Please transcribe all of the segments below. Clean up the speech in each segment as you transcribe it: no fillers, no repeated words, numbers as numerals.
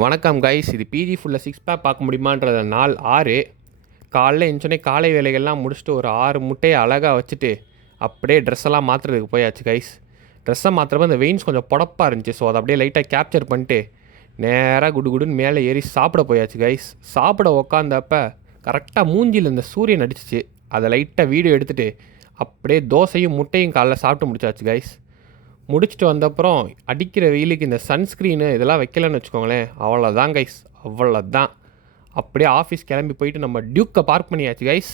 வணக்கம் கைஸ், இது பிஜி ஃபுல்லாக சிக்ஸ் பேக் பார்க்க முடியுமான்றத நாள் 6 காலைல எழுந்தோடனே காலை வேலைகள்லாம் முடிச்சுட்டு ஒரு 6 முட்டையை அழகாக வச்சுட்டு அப்படியே ட்ரெஸ்ஸெல்லாம் மாற்றுறதுக்கு போயாச்சு கைஸ். ட்ரெஸ்ஸை மாற்றுறப்ப அந்த வெயின்ஸ் கொஞ்சம் புடப்பாக இருந்துச்சு. ஸோ அதை அப்படியே லைட்டாக கேப்சர் பண்ணிட்டு நேராக குடுன்னு மேலே ஏறி சாப்பிட போயாச்சு கைஸ். சாப்பிட உக்காந்தப்ப கரெக்டாக மூஞ்சியில் இந்த சூரியன் அடிச்சிச்சு. அதை லைட்டாக வீடியோ எடுத்துகிட்டு அப்படியே தோசையும் முட்டையும் காலைல சாப்பிட்டு முடிச்சாச்சு கைஸ். முடிச்சுட்டு வந்தப்புறம் அடிக்கிற வெயிலுக்கு இந்த சன்ஸ்க்ரீனு இதெல்லாம் வைக்கலன்னு வச்சுக்கோங்களேன், அவ்வளோதான் கைஸ், அவ்வளோதான். அப்படியே ஆஃபீஸ் கிளம்பி போயிட்டு நம்ம டியூக்கை பார்க் பண்ணியாச்சு கைஸ்.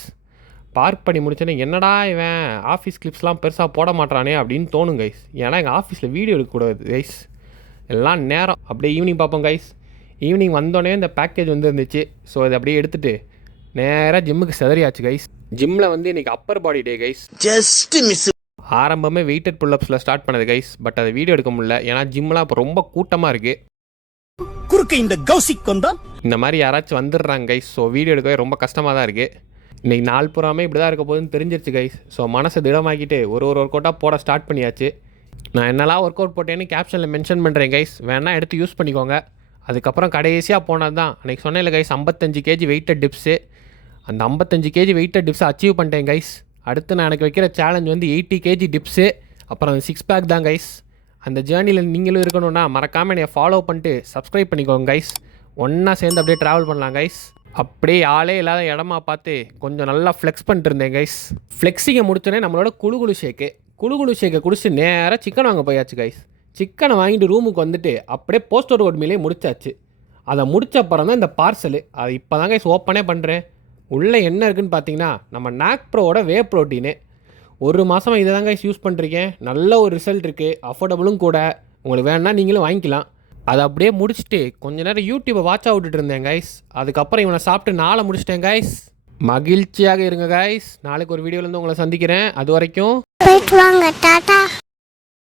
பார்க் பண்ணி முடிச்சோன்னே என்னடா இவன் ஆஃபீஸ் கிளிப்ஸ்லாம் பெருசாக போட மாட்டானே அப்படின்னு தோணும் கைஸ். ஏன்னா எங்கள் ஆஃபீஸில் வீடியோ எடுக்கக்கூடாது கைஸ், எல்லாம் நேரம். அப்படியே ஈவினிங் பார்ப்போம் கைஸ். ஈவினிங் வந்தோடனே இந்த பேக்கேஜ் வந்துருந்துச்சு. ஸோ இதை அப்படியே எடுத்துகிட்டு நேராக ஜிம்முக்கு செதறியாச்சு கைஸ். ஜிம்மில் இன்றைக்கி அப்பர் பாடி டே கைஸ். Just miss. ஆரம்பமே வெயிட்டட் புல்லப்ஸில் ஸ்டார்ட் பண்ணது கைஸ். பட் அதை வீடியோ எடுக்க முடியல, ஏன்னா ஜிம்லாம் இப்போ ரொம்ப கூட்டமாக இருக்குது. குறுக்க இந்த கௌசிக் வந்தான் இந்த மாதிரி யாராச்சும் வந்துடுறாங்க கைஸ். ஸோ வீடியோ எடுக்கவே ரொம்ப கஷ்டமாக தான் இருக்குது. இன்றைக்கி நாள் பூராமே இப்படி தான் இருக்க போகுதுன்னு தெரிஞ்சிருச்சு கைஸ். ஸோ மனசை திடமாக்கிட்டு ஒரு ஒர்க் அவுட்டாக போட ஸ்டார்ட் பண்ணியாச்சு. நான் என்னெல்லாம் ஒர்க் அவுட் போட்டேன்னு கேப்ஷனில் மென்ஷன் பண்ணுறேன் கைஸ், வேணால் எடுத்து யூஸ் பண்ணிக்கோங்க. அதுக்கப்புறம் கடைசியாக போனது தான் அன்றைக்கி சொன்னேன் இல்லை கைஸ், 55 கேஜி வெயிட்டட் டிப்ஸு. அந்த 55 கேஜி வெயிட்டட் டிப்ஸை அச்சீவ் பண்ணிட்டேன் கைஸ். அடுத்து நான் எனக்கு வைக்கிற சேலஞ்ச் 80 கேஜி டிப்ஸு, அப்புறம் 6 பேக் தான் கைஸ். அந்த ஜேர்னியில் நீங்களும் இருக்கணும்னா மறக்காமல் என்னை ஃபாலோ பண்ணிட்டு சப்ஸ்கிரைப் பண்ணிக்கோங்க கைஸ். ஒன்றா சேர்ந்து அப்படியே ட்ராவல் பண்ணலாம் கைஸ். அப்படியே ஆளே இல்லாத இடமா பார்த்து கொஞ்சம் நல்லா ஃப்ளெக்ஸ் பண்ணிட்டு இருந்தேன் கைஸ். ஃப்ளெக்ஸிங்கை முடிச்சோடனே நம்மளோட குழுகுழு ஷேக்கை குடிச்சு நேராக சிக்கன் வாங்க போயாச்சு கைஸ். சிக்கனை வாங்கிட்டு ரூமுக்கு வந்துட்டு அப்படியே போஸ்டர் ரோட் மீலே முடிச்சாச்சு. அதை முடிச்ச அப்புறம் தான் இந்த பார்சலு, அதை இப்போ தான் கைஸ் ஓப்பனே பண்ணுறேன். உள்ளே என்ன இருக்குதுன்னு பார்த்தீங்கன்னா நம்ம நாக் ப்ரோவோட வே ப்ரோட்டீனு. ஒரு மாதமாக இதை தாங்க யூஸ் பண்ணிருக்கேன். நல்ல ஒரு ரிசல்ட் இருக்குது, அஃபோர்டபுளும் கூட. உங்களுக்கு வேணுன்னா நீங்களும் வாங்கிக்கலாம். அதை அப்படியே முடிச்சுட்டு கொஞ்ச நேரம் யூடியூப்பை வாட்ச் அவுட்டுட்டு இருந்தேன் கைஸ். அதுக்கப்புறம் இவனை சாப்பிட்டு நாளை முடிச்சிட்டேன் கைஸ். மகிழ்ச்சியாக இருங்க கைஸ். நாளைக்கு ஒரு வீடியோலேருந்து உங்களை சந்திக்கிறேன். அது வரைக்கும்